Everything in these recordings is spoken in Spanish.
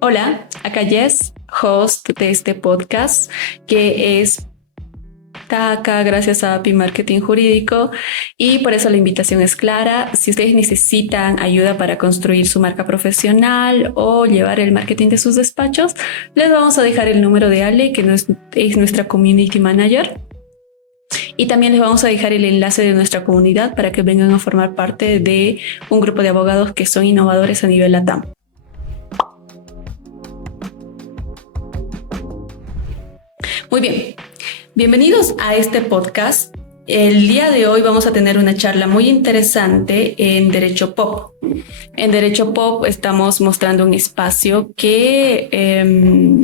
Hola, acá Jess, host de este podcast que está acá gracias a API Marketing Jurídico y por eso la invitación es clara. Si ustedes necesitan ayuda para construir su marca profesional o llevar el marketing de sus despachos, les vamos a dejar el número de Ale, que es nuestra Community Manager. Y también les vamos a dejar el enlace de nuestra comunidad para que vengan a formar parte de un grupo de abogados que son innovadores a nivel LATAM. Muy bien, bienvenidos a este podcast. El día de hoy vamos a tener una charla muy interesante en Derecho Pop. En Derecho Pop estamos mostrando un espacio que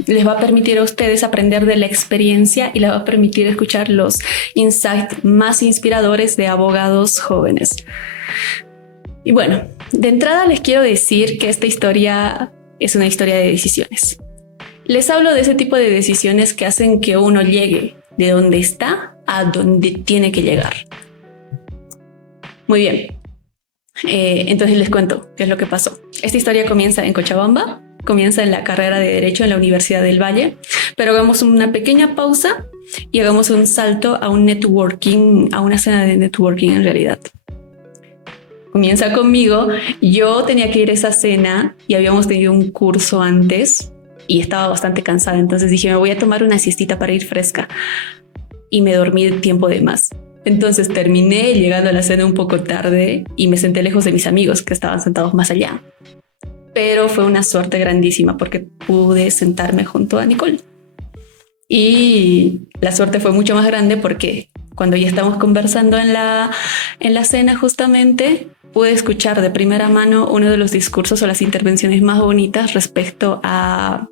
les va a permitir a ustedes aprender de la experiencia y les va a permitir escuchar los insights más inspiradores de abogados jóvenes. Y bueno, de entrada les quiero decir que esta historia es una historia de decisiones. Les hablo de ese tipo de decisiones que hacen que uno llegue de donde está a donde tiene que llegar. Muy bien. Entonces les cuento qué es lo que pasó. Esta historia comienza en Cochabamba, comienza en la carrera de Derecho en la Universidad del Valle, pero hagamos una pequeña pausa y hagamos un salto a un networking, a una cena de networking en realidad. Comienza conmigo. Yo tenía que ir a esa cena y habíamos tenido un curso antes y estaba bastante cansada, entonces dije, me voy a tomar una siestita para ir fresca y me dormí el tiempo de más. Entonces terminé llegando a la cena un poco tarde y me senté lejos de mis amigos que estaban sentados más allá. Pero fue una suerte grandísima porque pude sentarme junto a Nicole. Y la suerte fue mucho más grande porque cuando ya estábamos conversando en la cena justamente, pude escuchar de primera mano uno de los discursos o las intervenciones más bonitas respecto a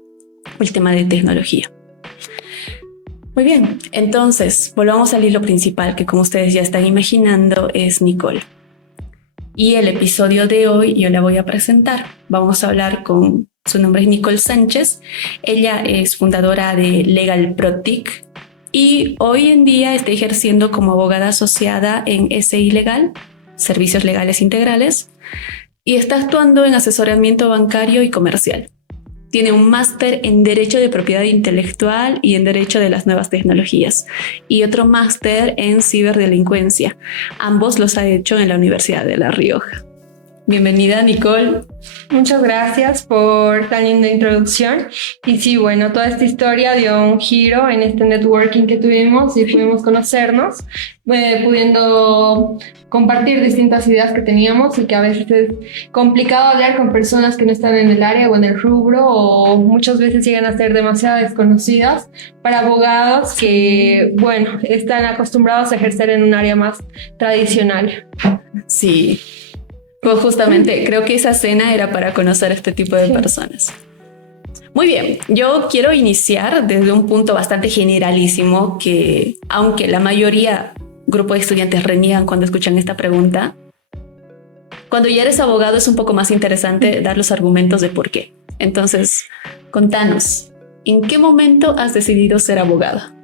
el tema de tecnología. Muy bien, entonces volvamos al hilo principal que, como ustedes ya están imaginando, es Nicole. Y el episodio de hoy yo la voy a presentar. Vamos a hablar con, su nombre es Nicole Sánchez. Ella es fundadora de Legal Protic y hoy en día está ejerciendo como abogada asociada en SI Legal, Servicios Legales Integrales, y está actuando en asesoramiento bancario y comercial. Tiene un máster en Derecho de Propiedad Intelectual y en Derecho de las Nuevas Tecnologías y otro máster en Ciberdelincuencia. Ambos los ha hecho en la Universidad de La Rioja. Bienvenida, Nicole. Muchas gracias por tan linda introducción. Y sí, bueno, toda esta historia dio un giro en este networking que tuvimos y pudimos conocernos, pudiendo compartir distintas ideas que teníamos y que a veces es complicado hablar con personas que no están en el área o en el rubro, o muchas veces llegan a ser demasiado desconocidas para abogados que, bueno, están acostumbrados a ejercer en un área más tradicional. Sí. Pues justamente creo que esa cena era para conocer a este tipo de personas. Muy bien, yo quiero iniciar desde un punto bastante generalísimo que, aunque la mayoría, grupo de estudiantes reniegan cuando escuchan esta pregunta, cuando ya eres abogado es un poco más interesante dar los argumentos de por qué. Entonces, contanos, ¿en qué momento has decidido ser abogada?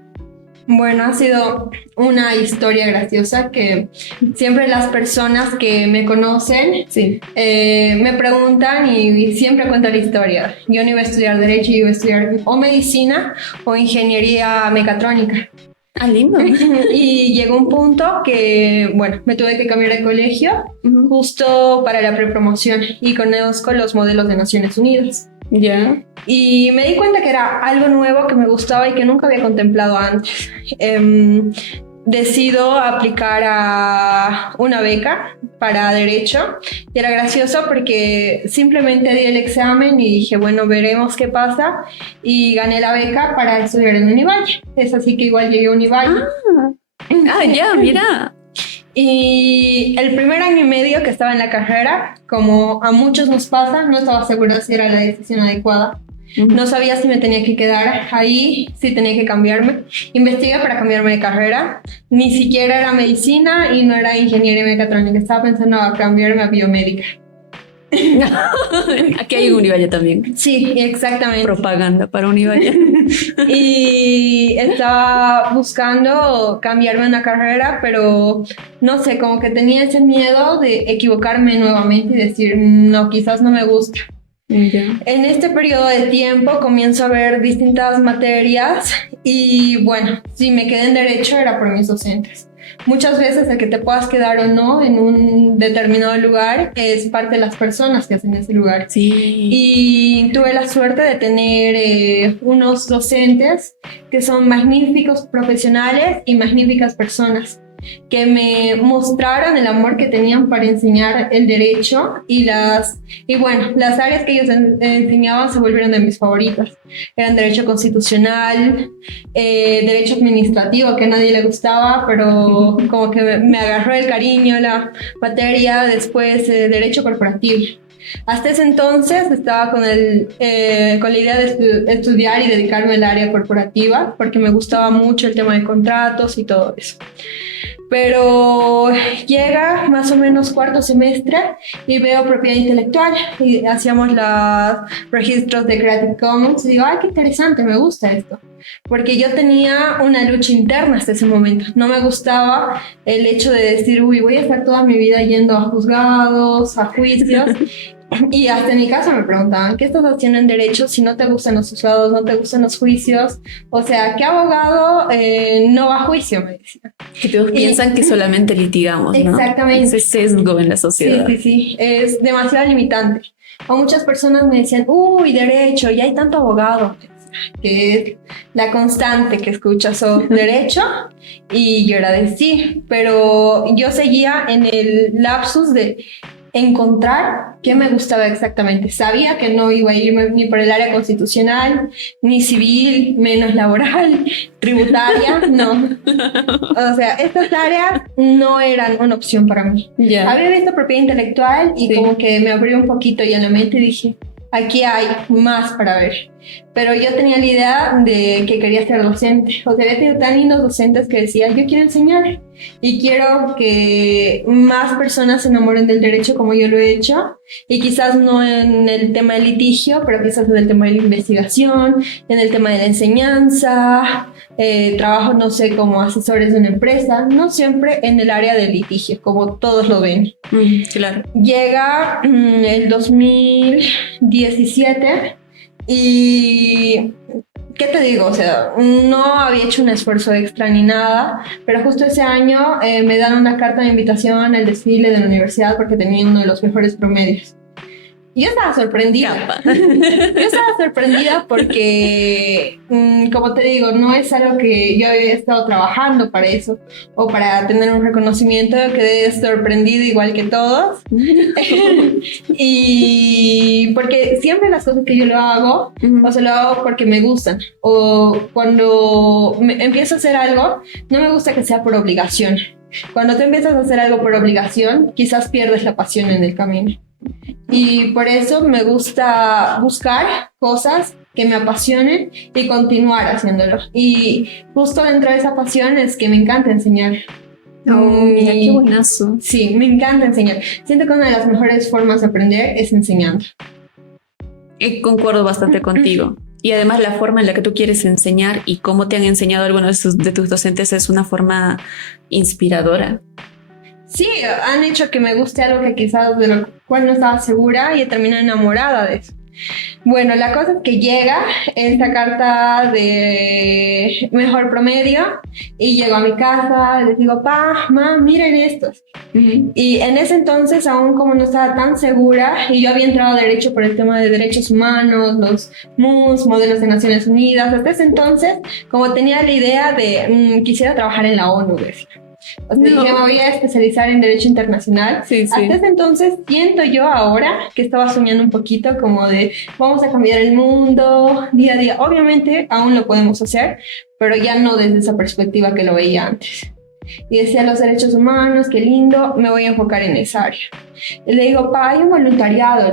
Bueno, ha sido una historia graciosa que siempre las personas que me conocen me preguntan y siempre cuento la historia. Yo no iba a estudiar Derecho, yo iba a estudiar o Medicina o Ingeniería Mecatrónica. Ah, lindo. Y llegó un punto que, bueno, me tuve que cambiar de colegio justo para la prepromoción y conozco los modelos de Naciones Unidas. Ya. Y me di cuenta que era algo nuevo que me gustaba y que nunca había contemplado antes. Decido aplicar a una beca para Derecho y era gracioso porque simplemente di el examen y dije, bueno, veremos qué pasa, y gané la beca para estudiar en Univalle. Es así que igual llegué a Univalle. Ya, mira. Y el primer año y medio que estaba en la carrera, como a muchos nos pasa, no estaba segura si era la decisión adecuada. No sabía si me tenía que quedar ahí, si tenía que cambiarme. Investigué para cambiarme de carrera. Ni siquiera era medicina y no era ingeniería mecatrónica. Estaba pensando a cambiarme a biomédica. Aquí hay un Univalle también. Sí, exactamente. Propaganda para Univalle. Y estaba buscando cambiarme una carrera, pero no sé, como que tenía ese miedo de equivocarme nuevamente y decir, no, quizás no me gusta. Ya. En este periodo de tiempo comienzo a ver distintas materias y bueno, si me quedé en derecho era por mis docentes. Muchas veces el que te puedas quedar o no en un determinado lugar es parte de las personas que hacen ese lugar. Sí. Y tuve la suerte de tener unos docentes que son magníficos profesionales y magníficas personas, que me mostraron el amor que tenían para enseñar el derecho y bueno, las áreas que ellos enseñaban se volvieron de mis favoritas. Eran derecho constitucional, derecho administrativo, que a nadie le gustaba, pero como que me agarró el cariño la materia, después derecho corporativo. Hasta ese entonces estaba con la idea de estudiar y dedicarme al área corporativa porque me gustaba mucho el tema de contratos y todo eso. Pero llega más o menos cuarto semestre y veo propiedad intelectual y hacíamos los registros de Creative Commons y digo, ay, qué interesante, me gusta esto. Porque yo tenía una lucha interna hasta ese momento. No me gustaba el hecho de decir, uy, voy a estar toda mi vida yendo a juzgados, a juicios. Y hasta en mi caso me preguntaban, ¿qué estás haciendo en derecho si no te gustan los juzgados, no te gustan los juicios? O sea, ¿qué abogado no va a juicio? Me decían. Que todos piensan que solamente litigamos, ¿no? Exactamente. Ese sesgo en la sociedad. Sí, es demasiado limitante. O muchas personas me decían, uy, derecho, ya hay tanto abogado, que es la constante que escuchas, o derecho, y yo era de sí, pero yo seguía en el lapsus de encontrar qué me gustaba exactamente. Sabía que no iba a irme ni por el área constitucional, ni civil, menos laboral, tributaria, no. O sea, estas áreas no eran una opción para mí. Yeah. Había visto propiedad intelectual y como que me abrió un poquito ya la mente y dije, aquí hay más para ver. Pero yo tenía la idea de que quería ser docente. O sea, había tenido tan lindos docentes que decían, yo quiero enseñar y quiero que más personas se enamoren del derecho como yo lo he hecho. Y quizás no en el tema del litigio, pero quizás en el tema de la investigación, en el tema de la enseñanza, trabajo, no sé, como asesores de una empresa, no siempre en el área del litigio, como todos lo ven. Claro. Llega el 2017 y ¿qué te digo? O sea, no había hecho un esfuerzo extra ni nada, pero justo ese año me dan una carta de invitación al desfile de la universidad porque tenía uno de los mejores promedios. Y yo estaba sorprendida. Yo estaba sorprendida porque, como te digo, no es algo que yo había estado trabajando para eso o para tener un reconocimiento. Quedé sorprendida igual que todos. Y porque siempre las cosas que yo lo hago, o sea, lo hago porque me gustan. O cuando empiezo a hacer algo, no me gusta que sea por obligación. Cuando tú empiezas a hacer algo por obligación, quizás pierdes la pasión en el camino. Y por eso me gusta buscar cosas que me apasionen y continuar haciéndolo. Y justo dentro de esa pasión es que me encanta enseñar. Mira, qué buenazo. Sí, me encanta enseñar. Siento que una de las mejores formas de aprender es enseñando. Concuerdo bastante contigo. Y además la forma en la que tú quieres enseñar y cómo te han enseñado algunos de tus docentes es una forma inspiradora. Sí, han hecho que me guste algo que quizás de lo cual no estaba segura y he terminado enamorada de eso. Bueno, la cosa es que llega esta carta de mejor promedio y llego a mi casa, les digo, pa, ma, miren estos. Y en ese entonces, aún como no estaba tan segura, y yo había entrado a Derecho por el tema de derechos humanos, los MUS, modelos de Naciones Unidas, hasta ese entonces, como tenía la idea de, quisiera trabajar en la ONU, decía. O sea, dije, me voy a especializar en Derecho Internacional. Sí. Hasta ese entonces siento yo ahora que estaba soñando un poquito como de vamos a cambiar el mundo día a día. Obviamente aún lo podemos hacer, pero ya no desde esa perspectiva que lo veía antes. Y decía los derechos humanos, qué lindo, me voy a enfocar en esa área. Y le digo, pa, hay un voluntariado,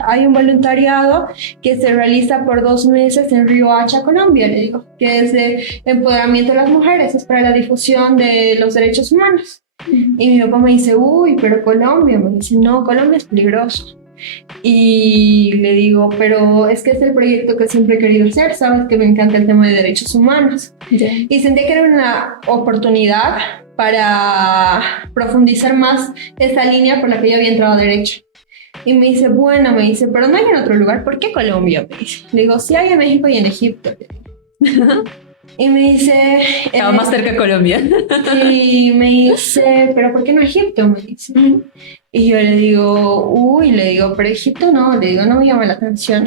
hay un voluntariado que se realiza por 2 meses en Río Hacha, Colombia, le digo, que es de empoderamiento de las mujeres, es para la difusión de los derechos humanos. Y mi papá me dice, uy, pero Colombia, me dice, no, Colombia es peligroso. Y le digo, pero es que es el proyecto que siempre he querido hacer, sabes que me encanta el tema de derechos humanos. Y sentí que era una oportunidad para profundizar más esa línea por la que yo había entrado a Derecho. Y me dice, bueno, me dice, pero no hay en otro lugar, ¿por qué Colombia? Me dice. Le digo, sí hay en México y en Egipto. Y me dice... Estaba más cerca de Colombia. Y me dice, ¿pero por qué no Egipto? Me dice. Y yo le digo, pero Egipto no, le digo, no me llama la atención.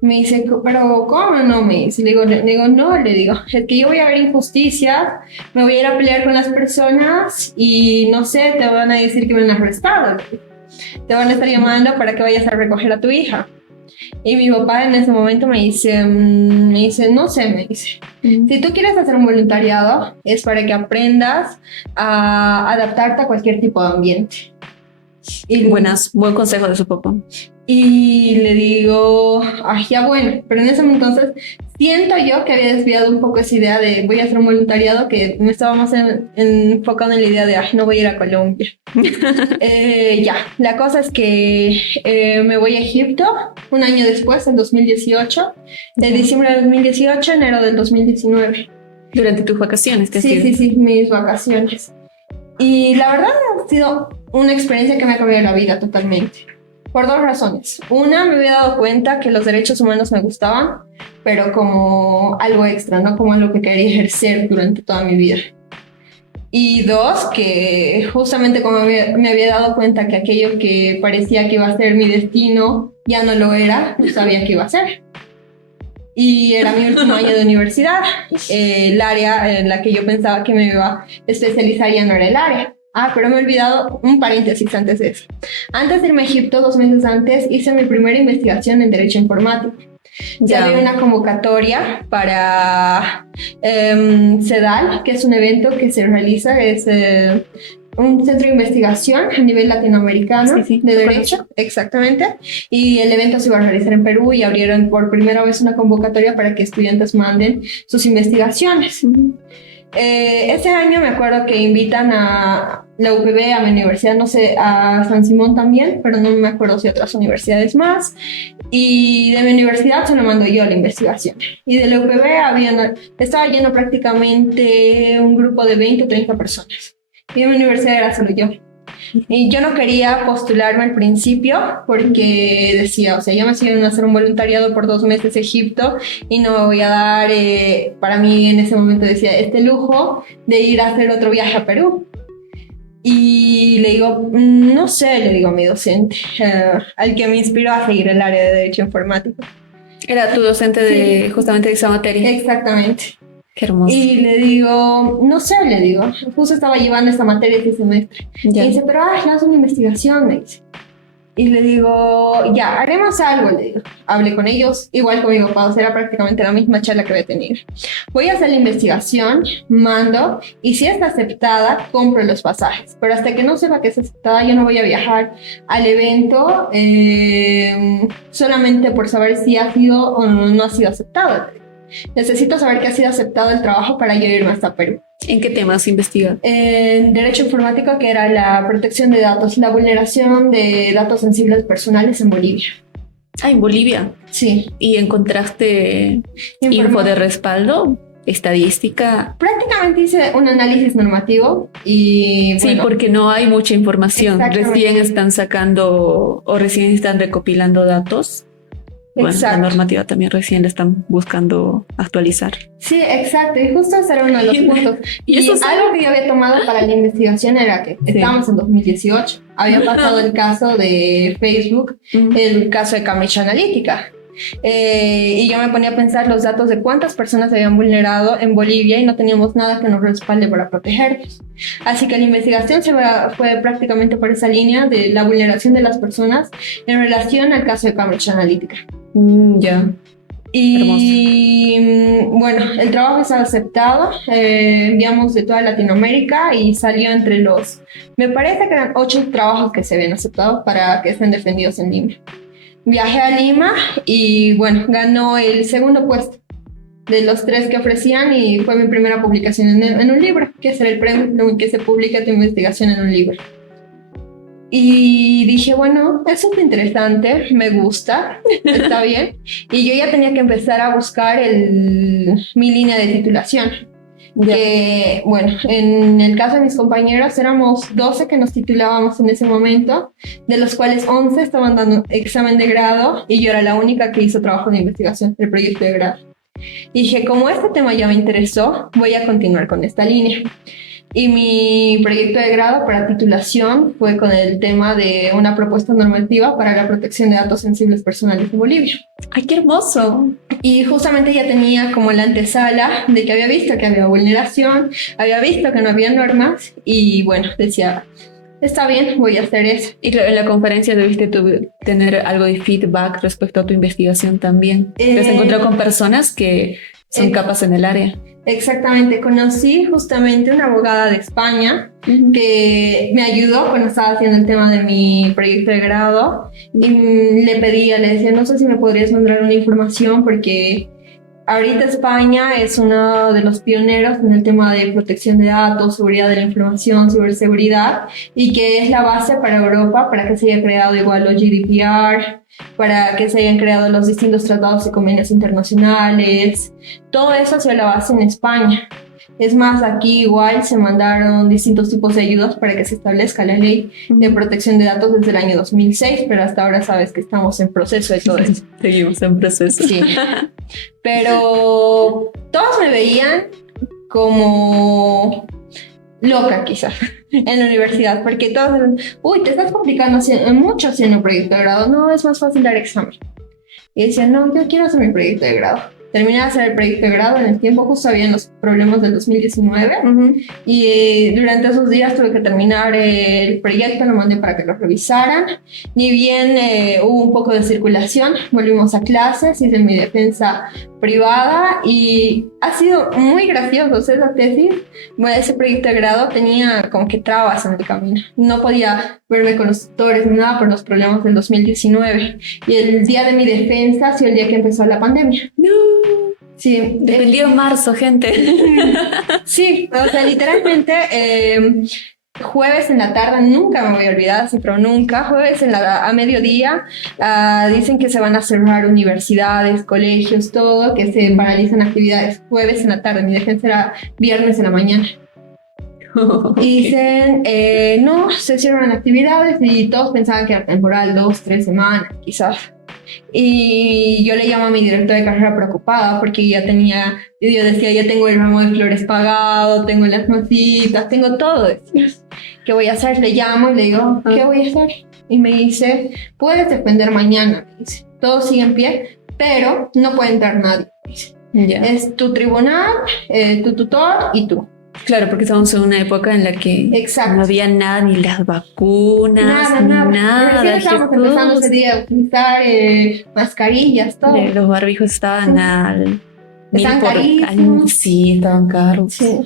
Me dice, pero ¿cómo no? Me dice, le digo, no, le digo, es que yo voy a ver injusticia, me voy a ir a pelear con las personas y no sé, te van a decir que me han arrestado. Te van a estar llamando para que vayas a recoger a tu hija. Y mi papá en ese momento me dice, no sé, me dice, si tú quieres hacer un voluntariado es para que aprendas a adaptarte a cualquier tipo de ambiente. Y Buen consejo de su papá. Y le digo, ay, ya bueno, pero en ese entonces siento yo que había desviado un poco esa idea de voy a hacer un voluntariado, que me estaba más enfocado en la idea de, ay, no voy a ir a Colombia. Ya, la cosa es que me voy a Egipto un año después, en 2018, de diciembre del 2018 enero del 2019. Durante tus vacaciones, Sí, mis vacaciones. Y la verdad ha sido una experiencia que me ha cambiado la vida totalmente. Por dos razones. Una, me había dado cuenta que los derechos humanos me gustaban, pero como algo extra, no como algo que quería ejercer durante toda mi vida. Y dos, que justamente como me había dado cuenta que aquello que parecía que iba a ser mi destino ya no lo era, no sabía qué iba a ser. Y era mi último año de universidad. El área en la que yo pensaba que me iba a especializar ya no era el área. Pero me he olvidado un paréntesis antes de eso. Antes de irme a Egipto, 2 meses antes, hice mi primera investigación en Derecho Informático. Ya había una convocatoria para CEDAL, que es un evento que se realiza, es un centro de investigación a nivel latinoamericano de derecho, exactamente, y el evento se iba a realizar en Perú y abrieron por primera vez una convocatoria para que estudiantes manden sus investigaciones. Ese año me acuerdo que invitan a la UPB, a mi universidad, no sé, a San Simón también, pero no me acuerdo si otras universidades más. Y de mi universidad solo mando yo la investigación. Y de la UPB estaba lleno prácticamente un grupo de 20 o 30 personas. Y en mi universidad era solo yo. Y yo no quería postularme al principio porque decía, o sea, ya me hicieron hacer un voluntariado por 2 meses a Egipto y no me voy a dar, para mí en ese momento decía, este lujo de ir a hacer otro viaje a Perú. Y le digo, no sé, le digo a mi docente, al que me inspiró a seguir el área de Derecho Informático. Era tu docente justamente de esa materia. Exactamente. Qué hermoso. Y le digo, no sé, le digo, justo estaba llevando esta materia este semestre. Ya. Y dice, pero haz una investigación, me dice. Y le digo, ya, haremos algo, le digo. Hablé con ellos, igual con mi papá, o sea, era prácticamente la misma charla que voy a tener. Voy a hacer la investigación, mando, y si está aceptada, compro los pasajes. Pero hasta que no sepa que es aceptada, yo no voy a viajar al evento solamente por saber si ha sido o no ha sido aceptado. Necesito saber que ha sido aceptado el trabajo para yo irme hasta Perú. ¿En qué temas investiga? En Derecho Informático, que era la protección de datos, la vulneración de datos sensibles personales en Bolivia. ¿En Bolivia? Sí. ¿Y encontraste info de respaldo? ¿Estadística? Prácticamente hice un análisis normativo y... Sí, porque no hay mucha información. Recién están sacando o recién están recopilando datos. Bueno, la normativa también recién la están buscando actualizar. Sí, exacto. Y justo ese era uno de los puntos. Y algo que yo había tomado para la investigación era que estábamos en 2018. Había pasado el caso de Facebook, el caso de Cambridge Analytica. Y yo me ponía a pensar los datos de cuántas personas se habían vulnerado en Bolivia y no teníamos nada que nos respalde para protegerlos. Así que la investigación fue prácticamente por esa línea de la vulneración de las personas en relación al caso de Cambridge Analytica. Ya. Y bueno, el trabajo está aceptado, enviamos de toda Latinoamérica y salió entre me parece que eran 8 trabajos que se habían aceptado para que estén defendidos en Lima. Viajé a Lima y bueno, ganó el segundo puesto de los 3 que ofrecían y fue mi primera publicación en un libro, que es el premio en que se publica tu investigación en un libro. Y dije, bueno, eso es interesante, me gusta, está bien. Y yo ya tenía que empezar a buscar mi línea de titulación. que, bueno, en el caso de mis compañeros éramos 12 que nos titulábamos en ese momento, de los cuales 11 estaban dando examen de grado y yo era la única que hizo trabajo de investigación, el proyecto de grado. Y dije, como este tema ya me interesó, voy a continuar con esta línea. Y mi proyecto de grado para titulación fue con el tema de una propuesta normativa para la protección de datos sensibles personales en Bolivia. ¡Ay, qué hermoso! Y justamente ya tenía como la antesala de que había visto que había vulneración, había visto que no había normas y bueno, decía, está bien, voy a hacer eso. Y en la conferencia debiste tener algo de feedback respecto a tu investigación también. ¿Te has encontrado con personas que son capas en el área? Exactamente, conocí justamente una abogada de España que me ayudó cuando estaba haciendo el tema de mi proyecto de grado y le decía, no sé si me podrías mandar una información porque ahorita España es uno de los pioneros en el tema de protección de datos, seguridad de la información, ciberseguridad, y que es la base para Europa, para que se haya creado igual los GDPR, para que se hayan creado los distintos tratados y convenios internacionales. Todo eso ha sido la base en España. Es más, aquí igual se mandaron distintos tipos de ayudas para que se establezca la ley de protección de datos desde el año 2006, pero hasta ahora sabes que estamos en proceso de todo eso. Seguimos en proceso. Sí. Pero todos me veían como loca quizás en la universidad, porque todos eran, uy, te estás complicando mucho haciendo un proyecto de grado, no, es más fácil dar examen. Y decían, no, yo quiero hacer mi proyecto de grado. Terminé de hacer el proyecto de grado, en el tiempo justo habían los problemas del 2019 y durante esos días tuve que terminar el proyecto, lo mandé para que lo revisaran. Ni bien hubo un poco de circulación, volvimos a clases, hice mi defensa privada y ha sido muy gracioso. O sea, esa tesis, bueno, ese proyecto de grado tenía como que trabas en el camino. No podía verme con los tutores ni nada por los problemas del 2019. Y el día de mi defensa ha sido el día que empezó la pandemia. No. Sí. Defendió en marzo, gente. Sí, o sea, literalmente jueves en la tarde, nunca me voy a olvidar, sí, pero nunca, jueves a mediodía, dicen que se van a cerrar universidades, colegios, todo, que se paralizan actividades jueves en la tarde, mi defensa era viernes en la mañana. Y dicen, no, se cierran actividades y todos pensaban que era temporal, 2-3 semanas, quizás. Y yo le llamo a mi director de carrera preocupada porque yo decía, ya tengo el ramo de flores pagado, tengo las notitas, tengo todo. Decía, ¿qué voy a hacer? Le llamo y le digo, ¿qué voy a hacer? Y me dice, puedes defender mañana. Me dice, todo sigue en pie, pero no puede entrar nadie. Dice, es tu tribunal, tu tutor y tú. Claro, porque estamos en una época en la que no había nada, ni las vacunas, nada. Recién estábamos empezando ese día a utilizar mascarillas, todo. Los barbijos estaban estaban carísimos. Sí, estaban caros. Sí.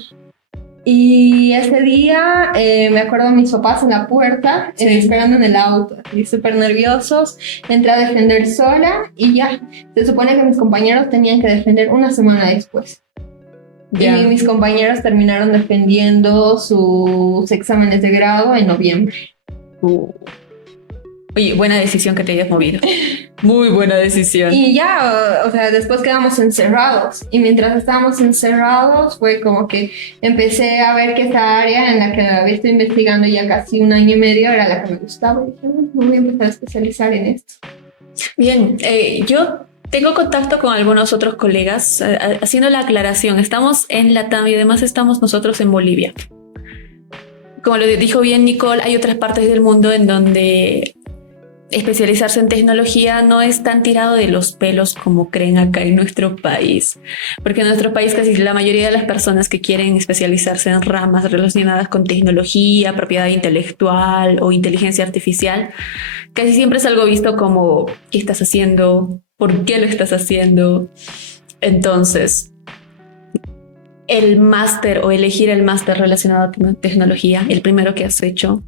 Y ese día me acuerdo de mis papás en la puerta, esperando en el auto, y súper nerviosos. Entré a defender sola y ya. Se supone que mis compañeros tenían que defender una semana después. Y mis compañeros terminaron defendiendo sus exámenes de grado en noviembre. Oye, buena decisión que te hayas movido. Muy buena decisión. Y ya, o sea, después quedamos encerrados. Y mientras estábamos encerrados fue como que empecé a ver que esa área en la que había estado investigando ya casi 1 año y medio era la que me gustaba. Y dije, bueno, me voy a empezar a especializar en esto. Bien, yo tengo contacto con algunos otros colegas haciendo la aclaración. Estamos en Latam y además estamos nosotros en Bolivia. Como lo dijo bien Nicole, hay otras partes del mundo en donde especializarse en tecnología no es tan tirado de los pelos como creen acá en nuestro país. Porque en nuestro país casi la mayoría de las personas que quieren especializarse en ramas relacionadas con tecnología, propiedad intelectual o inteligencia artificial, casi siempre es algo visto como ¿qué estás haciendo? ¿Por qué lo estás haciendo? Entonces, el máster o elegir el máster relacionado a tecnología, el primero que has hecho,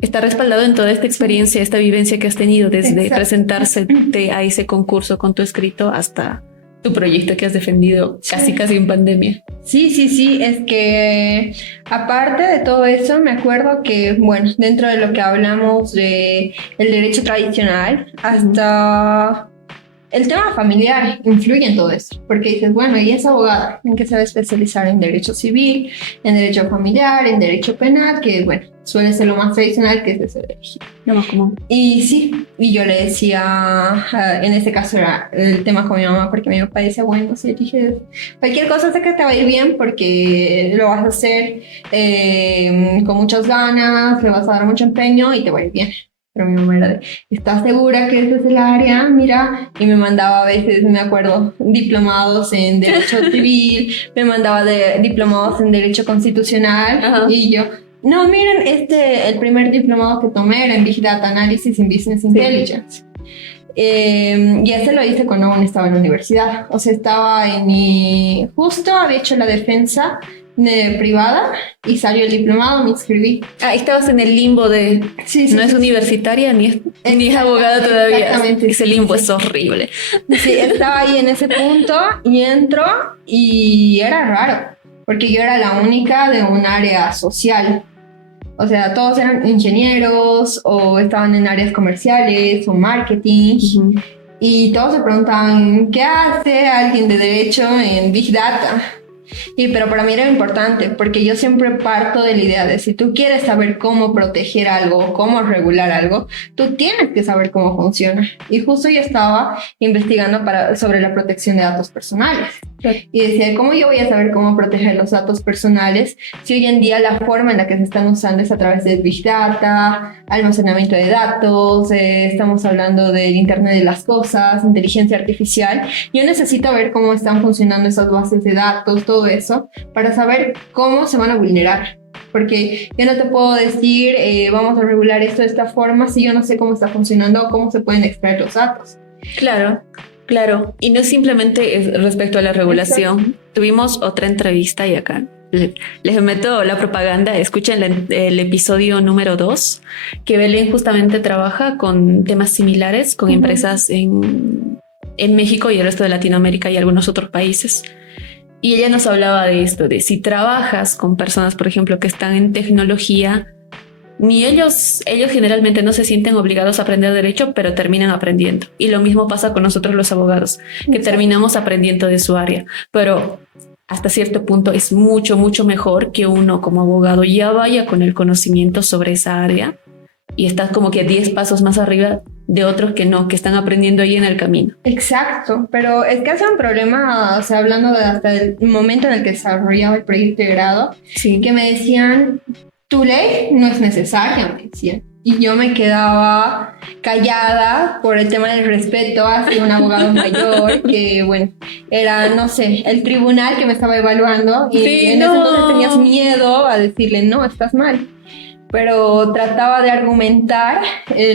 está respaldado en toda esta experiencia, esta vivencia que has tenido desde presentarte a ese concurso con tu escrito hasta tu proyecto que has defendido casi en pandemia. Sí, es que aparte de todo eso, me acuerdo que, bueno, dentro de lo que hablamos de el derecho tradicional, hasta el tema familiar influye en todo esto, porque dices, bueno, ella es abogada, ¿en qué se va a especializar? En derecho civil, en derecho familiar, en derecho penal, que bueno, suele ser lo más tradicional, que es ese derecho. Lo más común. Y sí, y yo le decía, en este caso era el tema con mi mamá, porque mi papá decía, bueno, sí, dije, cualquier cosa sé que te va a ir bien, porque lo vas a hacer con muchas ganas, le vas a dar mucho empeño y te va a ir bien. Pero mi mamá era de, ¿estás segura que ese es el área? Mira, y me mandaba a veces, me acuerdo, diplomados en Derecho Civil, me mandaba diplomados en Derecho Constitucional, Ajá. y yo, no, miren, el primer diplomado que tomé era en Big Data Analysis and Business Intelligence. Y ese lo hice cuando aún estaba en la universidad. O sea, estaba en justo había hecho la defensa privada y salió el diplomado, me inscribí. Ah, estabas en el limbo de... Sí, no es universitaria ni es abogada todavía. Exactamente. Ese limbo es horrible. Sí, estaba ahí en ese punto y entro y era raro, porque yo era la única de un área social. O sea, todos eran ingenieros o estaban en áreas comerciales o marketing. Uh-huh. Y todos se preguntaban, ¿qué hace alguien de derecho en Big Data? Pero para mí era importante, porque yo siempre parto de la idea de si tú quieres saber cómo proteger algo, cómo regular algo, tú tienes que saber cómo funciona. Y justo yo estaba investigando sobre la protección de datos personales. Y decía, ¿cómo yo voy a saber cómo proteger los datos personales si hoy en día la forma en la que se están usando es a través de Big Data, almacenamiento de datos, estamos hablando del Internet de las cosas, inteligencia artificial? Yo necesito ver cómo están funcionando esas bases de datos, todo eso, para saber cómo se van a vulnerar. Porque yo no te puedo decir, vamos a regular esto de esta forma si yo no sé cómo está funcionando o cómo se pueden extraer los datos. Claro. Claro, y no simplemente es respecto a la regulación. Exacto. Tuvimos otra entrevista y acá les meto la propaganda. Escuchen el episodio número 2, que Belén justamente trabaja con temas similares con empresas en México y el resto de Latinoamérica y algunos otros países. Y ella nos hablaba de esto, de si trabajas con personas, por ejemplo, que están en tecnología, ni ellos generalmente no se sienten obligados a aprender derecho, pero terminan aprendiendo. Y lo mismo pasa con nosotros los abogados, que terminamos aprendiendo de su área. Pero hasta cierto punto es mucho, mucho mejor que uno como abogado ya vaya con el conocimiento sobre esa área y estás como que 10 pasos más arriba de otros que no, que están aprendiendo ahí en el camino. Exacto, pero es que hace un problema, o sea, hablando de hasta el momento en el que desarrollaba el proyecto de grado, Sí. que me decían, tu ley no es necesaria, me decían. Y yo me quedaba callada por el tema del respeto hacia un abogado mayor, que bueno, era, no sé, el tribunal que me estaba evaluando, y Sí, en ese entonces tenías miedo a decirle, no, estás mal. Pero trataba de argumentar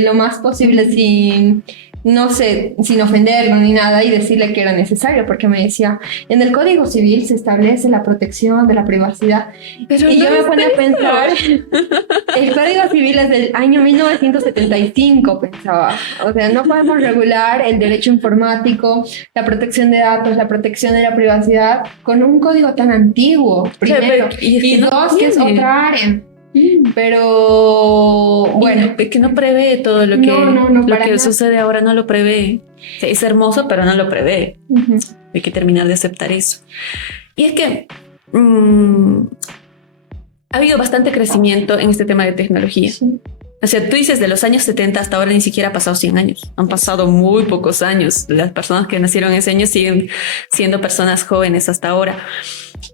lo más posible sin, no sé, sin ofenderlo ni nada y decirle que era necesario, porque me decía, en el Código Civil se establece la protección de la privacidad. Pero y no yo me ponía a eso. pensar, el Código Civil es del año 1975, pensaba. O sea, no podemos regular el derecho informático, la protección de datos, la protección de la privacidad con un código tan antiguo, primero. Y dos, que es otra área. Pero bueno, que no prevé todo lo que, lo que sucede ahora, no lo prevé. Es hermoso, pero no lo prevé. Hay que terminar de aceptar eso. Y es que ha habido bastante crecimiento en este tema de tecnología. Sí. O sea, tú dices de los años 70 hasta ahora ni siquiera ha pasado 100 años. Han pasado muy pocos años. Las personas que nacieron ese año siguen siendo personas jóvenes hasta ahora.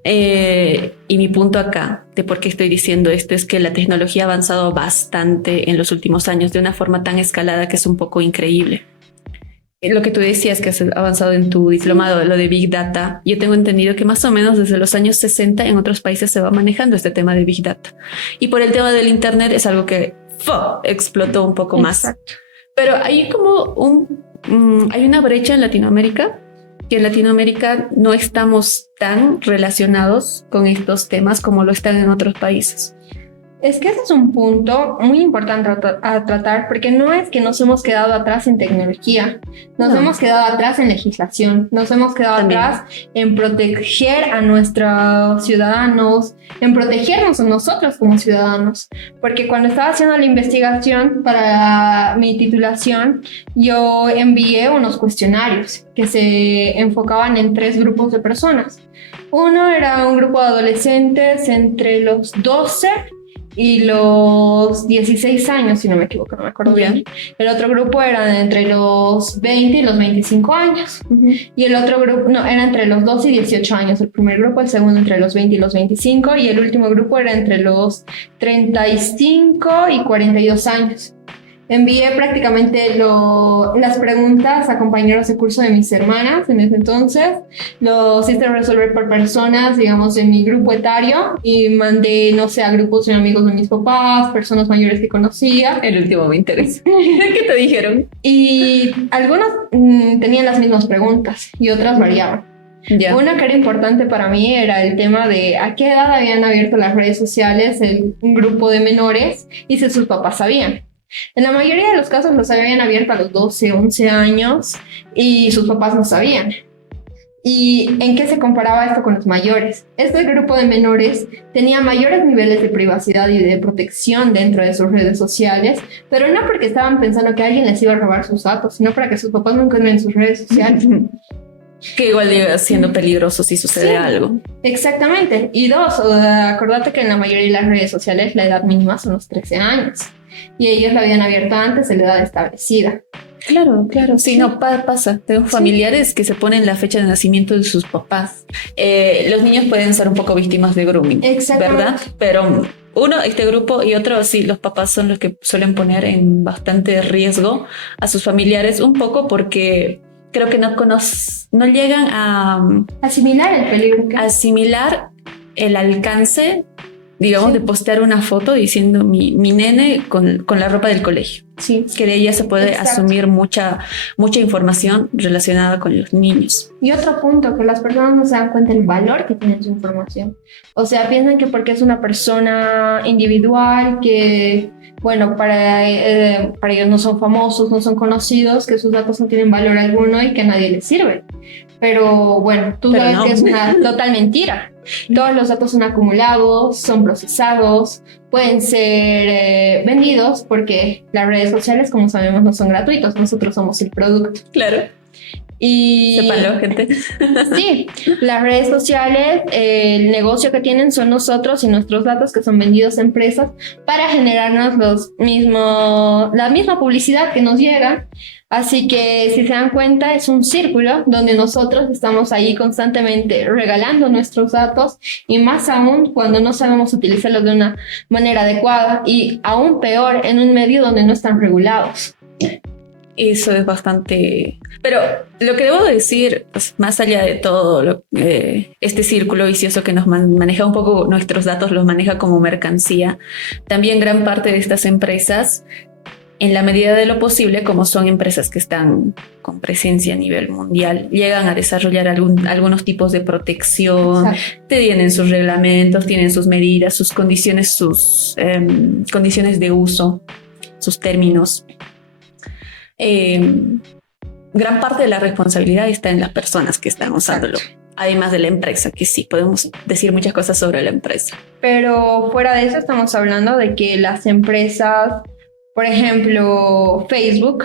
Y mi punto acá de por qué estoy diciendo esto es que la tecnología ha avanzado bastante en los últimos años de una forma tan escalada que es un poco increíble. Lo que tú decías que has avanzado en tu diplomado, lo de Big Data, yo tengo entendido que más o menos desde los años 60 en otros países se va manejando este tema de Big Data. Y por el tema del Internet es algo que explotó un poco más. Exacto. Pero hay como hay una brecha en Latinoamérica, que en Latinoamérica no estamos tan relacionados con estos temas como lo están en otros países. Es que ese es un punto muy importante a tratar, porque no es que nos hemos quedado atrás en tecnología, nos hemos quedado atrás en legislación, nos hemos quedado atrás en proteger a nuestros ciudadanos, en protegernos a nosotros como ciudadanos. Porque cuando estaba haciendo la investigación para mi titulación, yo envié unos cuestionarios que se enfocaban en 3 grupos de personas. Uno era un grupo de adolescentes entre los 12 y los 16 años, si no me equivoco, no me acuerdo bien. El otro grupo era entre los 20 y los 25 años. Y el otro grupo, no, era entre los 12 y 18 años el primer grupo, el segundo entre los 20 y los 25, y el último grupo era entre los 35 y 42 años. Envié prácticamente las preguntas a compañeros de curso de mis hermanas en ese entonces. Los hice resolver por personas, digamos, en mi grupo etario y mandé, no sé, a grupos de amigos de mis papás, personas mayores que conocía. El último me interesa. ¿Qué te dijeron? Y algunos tenían las mismas preguntas y otras variaban. Yeah. Una que era importante para mí era el tema de a qué edad habían abierto las redes sociales un grupo de menores y si sus papás sabían. En la mayoría de los casos los habían abierto a los 12, 11 años y sus papás no sabían. ¿Y en qué se comparaba esto con los mayores? Este grupo de menores tenía mayores niveles de privacidad y de protección dentro de sus redes sociales, pero no porque estaban pensando que alguien les iba a robar sus datos, sino para que sus papás no encuentren sus redes sociales. Que igual llega siendo peligroso si sucede algo. Exactamente. Y 2, acordate que en la mayoría de las redes sociales la edad mínima son los 13 años. Y ellos la habían abierto antes de la edad establecida. Claro. Sí, no, pasa. Tengo familiares que se ponen la fecha de nacimiento de sus papás. Los niños pueden ser un poco víctimas de grooming, ¿verdad? Pero este grupo y otro, sí, los papás son los que suelen poner en bastante riesgo a sus familiares, un poco porque creo que no llegan a asimilar el peligro. Asimilar el alcance, digamos, de postear una foto diciendo mi nene con la ropa del colegio. Sí. Que de ella se puede asumir mucha información relacionada con los niños. Y otro punto, que las personas no se dan cuenta del valor que tiene su información. O sea, piensan que porque es una persona individual, que, bueno, para ellos no son famosos, no son conocidos, que sus datos no tienen valor alguno y que a nadie les sirve. Pero bueno, tú sabes que es una total mentira. Todos los datos son acumulados, son procesados, pueden ser vendidos porque las redes sociales, como sabemos, no son gratuitos. Nosotros somos el producto. Claro. Y sépanlo, gente. Sí, las redes sociales, el negocio que tienen son nosotros y nuestros datos que son vendidos a empresas para generarnos la misma publicidad que nos llega. Así que si se dan cuenta es un círculo donde nosotros estamos ahí constantemente regalando nuestros datos y más aún cuando no sabemos utilizarlos de una manera adecuada y aún peor en un medio donde no están regulados. Eso es bastante... Pero lo que debo decir, pues, más allá de todo este círculo vicioso que nos maneja un poco nuestros datos, los maneja como mercancía, también gran parte de estas empresas, en la medida de lo posible, como son empresas que están con presencia a nivel mundial, llegan a desarrollar algunos tipos de protección. Exacto. Tienen sus reglamentos, tienen sus medidas, sus condiciones, condiciones de uso, sus términos. Gran parte de la responsabilidad está en las personas que están usándolo. Exacto. Además de la empresa, que sí, podemos decir muchas cosas sobre la empresa. Pero fuera de eso estamos hablando de que las empresas, por ejemplo, Facebook,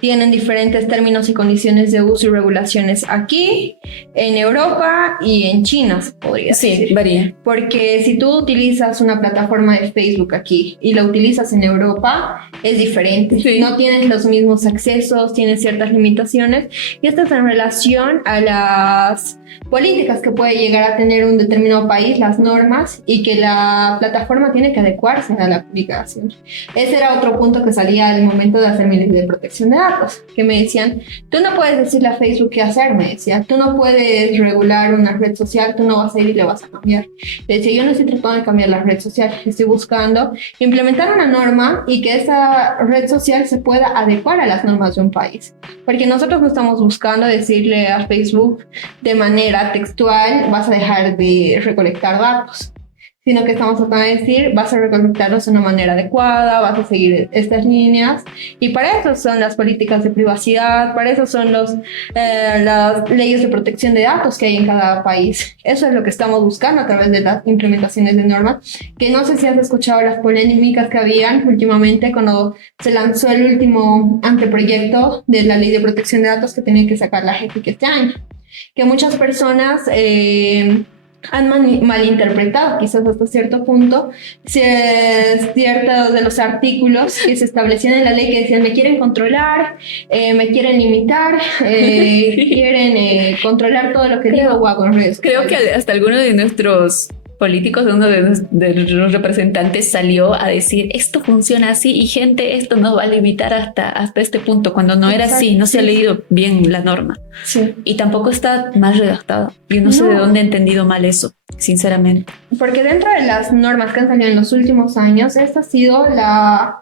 tienen diferentes términos y condiciones de uso y regulaciones aquí, en Europa y en China, se podría decir. Sí, varía. Porque si tú utilizas una plataforma de Facebook aquí y la utilizas en Europa, es diferente. Sí. No tienes los mismos accesos, tienes ciertas limitaciones. Y esto es en relación a las políticas que puede llegar a tener un determinado país, las normas, y que la plataforma tiene que adecuarse a la aplicación. Ese era otro punto que salía al momento de hacer mi ley de protección de datos, que me decían, tú no puedes decirle a Facebook qué hacer, me decía, tú no puedes regular una red social, tú no vas a ir y le vas a cambiar. Le decía, yo no estoy tratando de cambiar la red social, estoy buscando implementar una norma y que esa red social se pueda adecuar a las normas de un país. Porque nosotros no estamos buscando decirle a Facebook de manera textual, vas a dejar de recolectar datos, sino que estamos tratando de decir, vas a recolectarlos de una manera adecuada, vas a seguir estas líneas, y para eso son las políticas de privacidad, para eso son las leyes de protección de datos que hay en cada país. Eso es lo que estamos buscando a través de las implementaciones de normas, que no sé si has escuchado las polémicas que habían últimamente cuando se lanzó el último anteproyecto de la ley de protección de datos que tenía que sacar la JEFIC este año, que muchas personas han malinterpretado quizás hasta cierto punto ciertos de los artículos que se establecían en la ley, que decían me quieren controlar, me quieren limitar, quieren controlar todo lo que digo o hago en redes. Creo que hasta alguno de nuestros políticos, uno de los representantes salió a decir esto funciona así y gente, esto nos va a limitar hasta este punto, cuando no era así, no se ha leído bien la norma. Sí. Y tampoco está mal redactada. Yo no sé de dónde he entendido mal eso, sinceramente. Porque dentro de las normas que han salido en los últimos años, esta ha sido la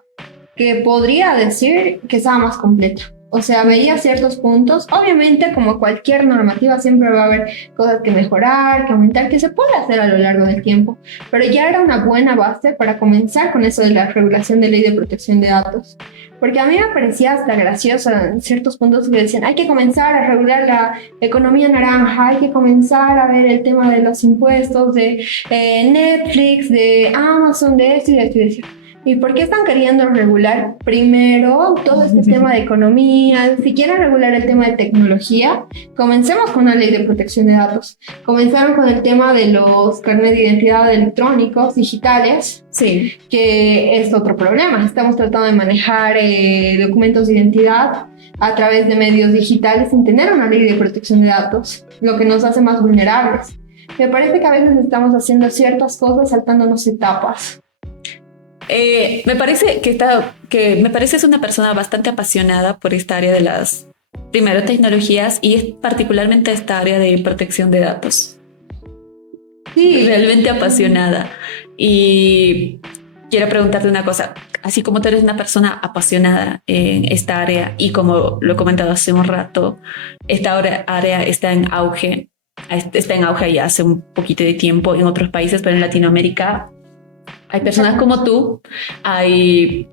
que podría decir que estaba más completa. O sea, veía ciertos puntos. Obviamente, como cualquier normativa, siempre va a haber cosas que mejorar, que aumentar, que se puede hacer a lo largo del tiempo. Pero ya era una buena base para comenzar con eso de la regulación de ley de protección de datos. Porque a mí me parecía hasta gracioso en ciertos puntos que decían, hay que comenzar a regular la economía naranja, hay que comenzar a ver el tema de los impuestos de Netflix, de Amazon, de esto y de esto y de esto. ¿Y por qué están queriendo regular primero todo este tema de economía? Si quieren regular el tema de tecnología, comencemos con una ley de protección de datos. Comenzaron con el tema de los carnets de identidad electrónicos, digitales, Sí. que es otro problema. Estamos tratando de manejar documentos de identidad a través de medios digitales sin tener una ley de protección de datos, lo que nos hace más vulnerables. Me parece que a veces estamos haciendo ciertas cosas saltándonos etapas. Me parece es una persona bastante apasionada por esta área de las, primero, tecnologías y particularmente esta área de protección de datos. Sí. Realmente apasionada. Y quiero preguntarte una cosa. Así como tú eres una persona apasionada en esta área y como lo he comentado hace un rato, esta área está en auge ya hace un poquito de tiempo en otros países, pero en Latinoamérica hay personas como tú, hay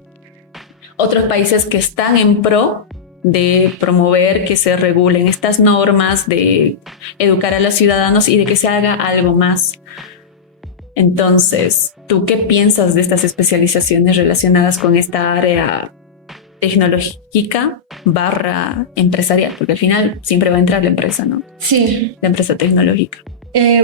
otros países que están en pro de promover que se regulen estas normas, de educar a los ciudadanos y de que se haga algo más. Entonces, ¿tú qué piensas de estas especializaciones relacionadas con esta área tecnológica / empresarial? Porque al final siempre va a entrar la empresa, ¿no? Sí. La empresa tecnológica.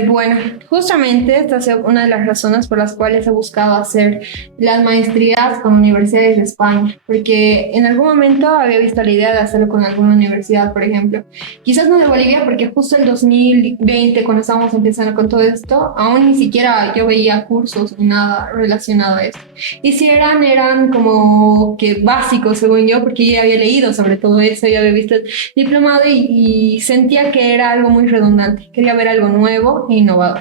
Bueno, justamente esta es una de las razones por las cuales he buscado hacer las maestrías con universidades de España, porque en algún momento había visto la idea de hacerlo con alguna universidad, por ejemplo. Quizás no de Bolivia, porque justo el 2020, cuando estábamos empezando con todo esto, aún ni siquiera yo veía cursos ni nada relacionado a esto. Y si eran como que básicos, según yo, porque ya había leído sobre todo eso, ya había visto el diplomado y sentía que era algo muy redundante. Quería ver algo nuevo e innovador.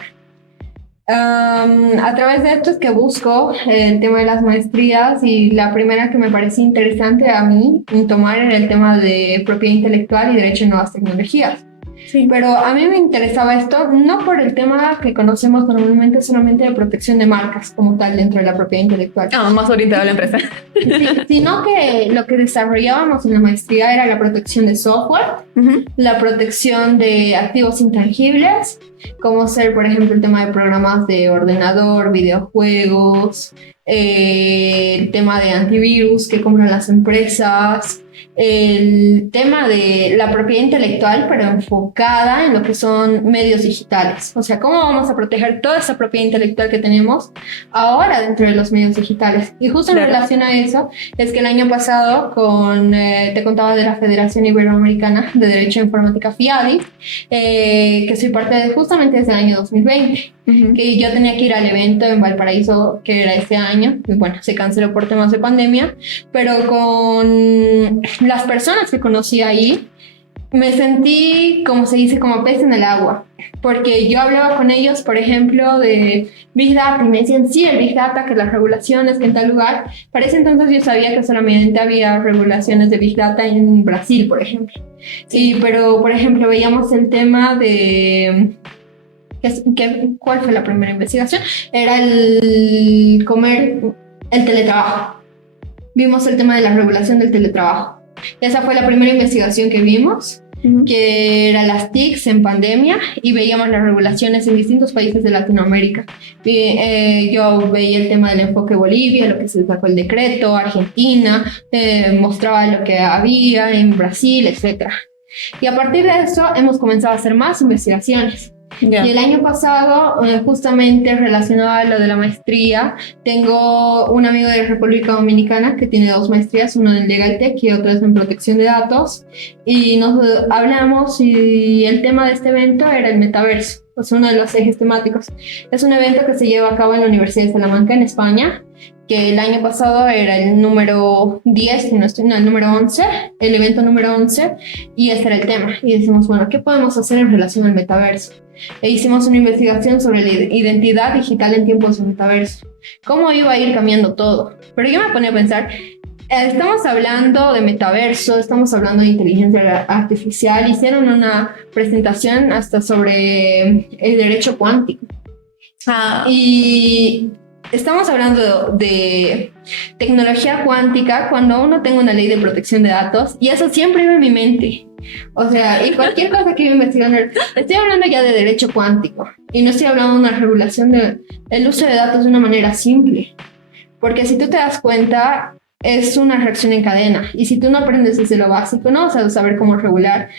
A través de esto es que busco el tema de las maestrías, y la primera que me parecía interesante a mí tomar era el tema de propiedad intelectual y derecho en nuevas tecnologías. Sí. Pero a mí me interesaba esto no por el tema que conocemos normalmente solamente de protección de marcas como tal dentro de la propiedad intelectual. No, más orientado a la empresa. Sí, sino que lo que desarrollábamos en la maestría era la protección de software, la protección de activos intangibles, como ser, por ejemplo, el tema de programas de ordenador, videojuegos, el tema de antivirus que compran las empresas, el tema de la propiedad intelectual, pero enfocada en lo que son medios digitales. O sea, ¿cómo vamos a proteger toda esa propiedad intelectual que tenemos ahora dentro de los medios digitales? Y justo en relación a eso, es que el año pasado, te contaba de la Federación Iberoamericana de Derecho Informática FIADI, que soy parte de justamente desde el año 2020, que yo tenía que ir al evento en Valparaíso, que era este año, y bueno, se canceló por temas de pandemia, pero con las personas que conocí ahí, me sentí, como se dice, como pez en el agua, porque yo hablaba con ellos, por ejemplo, de Big Data, y me decían, sí, el Big Data, que las regulaciones, que en tal lugar. Para ese entonces yo sabía que solamente había regulaciones de Big Data en Brasil, por ejemplo. Sí, pero, por ejemplo, veíamos el tema de ¿Cuál fue la primera investigación? Era el teletrabajo. Vimos el tema de la regulación del teletrabajo. Esa fue la primera investigación que vimos, que era las TICs en pandemia, y veíamos las regulaciones en distintos países de Latinoamérica. Yo veía el tema del enfoque Bolivia, lo que se sacó el decreto, Argentina, mostraba lo que había en Brasil, etc. Y a partir de eso hemos comenzado a hacer más investigaciones. Yeah. Y el año pasado, justamente relacionado a lo de la maestría, tengo un amigo de República Dominicana que tiene 2 maestrías, uno en Legal Tech y otro es en protección de datos, y nos hablamos, y el tema de este evento era el metaverso, pues uno de los ejes temáticos. Es un evento que se lleva a cabo en la Universidad de Salamanca, en España, que el año pasado era el número 10, el número 11, el evento número 11, y este era el tema. Y decimos, bueno, ¿qué podemos hacer en relación al metaverso? E hicimos una investigación sobre la identidad digital en tiempos de metaverso. ¿Cómo iba a ir cambiando todo? Pero yo me ponía a pensar, estamos hablando de metaverso, estamos hablando de inteligencia artificial, hicieron una presentación hasta sobre el derecho cuántico. Y estamos hablando de tecnología cuántica cuando aún no tengo una ley de protección de datos, y eso siempre iba en mi mente. O sea, y cualquier cosa que yo investigando, estoy hablando ya de derecho cuántico, y no estoy hablando de una regulación del uso de datos de una manera simple. Porque si tú te das cuenta, es una reacción en cadena, y si tú no aprendes desde lo básico, no vas a saber cómo regular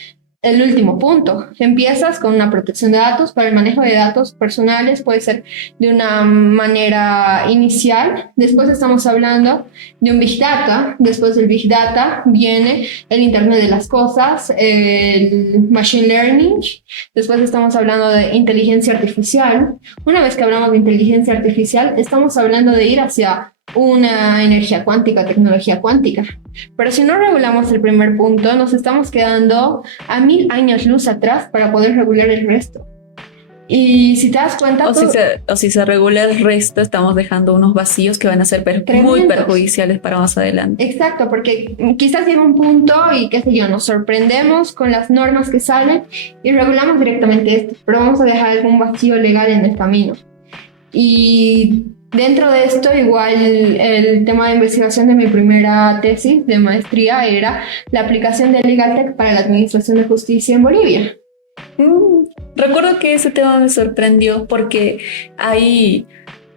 el último punto. Empiezas con una protección de datos. Para el manejo de datos personales puede ser de una manera inicial. Después estamos hablando de un Big Data. Después del Big Data viene el Internet de las Cosas, el Machine Learning. Después estamos hablando de inteligencia artificial. Una vez que hablamos de inteligencia artificial, estamos hablando de ir hacia una energía cuántica, tecnología cuántica. Pero si no regulamos el primer punto, nos estamos quedando a 1000 años luz atrás para poder regular el resto. Y si te das cuenta... O si se regula el resto, estamos dejando unos vacíos que van a ser muy perjudiciales para más adelante. Exacto, porque quizás llega un punto y qué sé yo, nos sorprendemos con las normas que salen y regulamos directamente esto, pero vamos a dejar algún vacío legal en el camino. Y dentro de esto, igual el tema de investigación de mi primera tesis de maestría era la aplicación del Legal Tech para la administración de justicia en Bolivia. Recuerdo que ese tema me sorprendió porque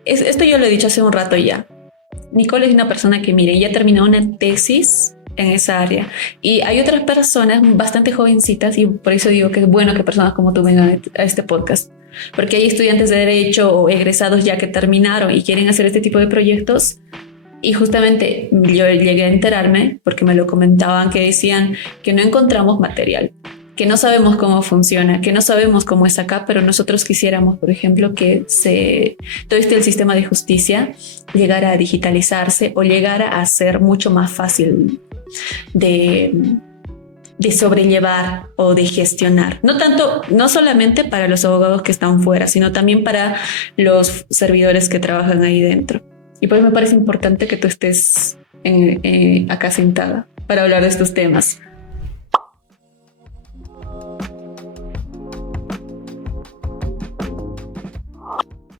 esto yo lo he dicho hace un rato ya. Nicole es una persona que, mire, ya terminó una tesis en esa área, y hay otras personas bastante jovencitas, y por eso digo que es bueno que personas como tú vengan a este podcast, porque hay estudiantes de derecho o egresados ya que terminaron y quieren hacer este tipo de proyectos. Y justamente yo llegué a enterarme porque me lo comentaban, que decían que no encontramos material, que no sabemos cómo funciona, que no sabemos cómo es acá, pero nosotros quisiéramos, por ejemplo, que todo el sistema de justicia llegara a digitalizarse o llegara a ser mucho más fácil de sobrellevar o de gestionar. No solamente para los abogados que están fuera, sino también para los servidores que trabajan ahí dentro. Y pues me parece importante que tú estés acá sentada para hablar de estos temas.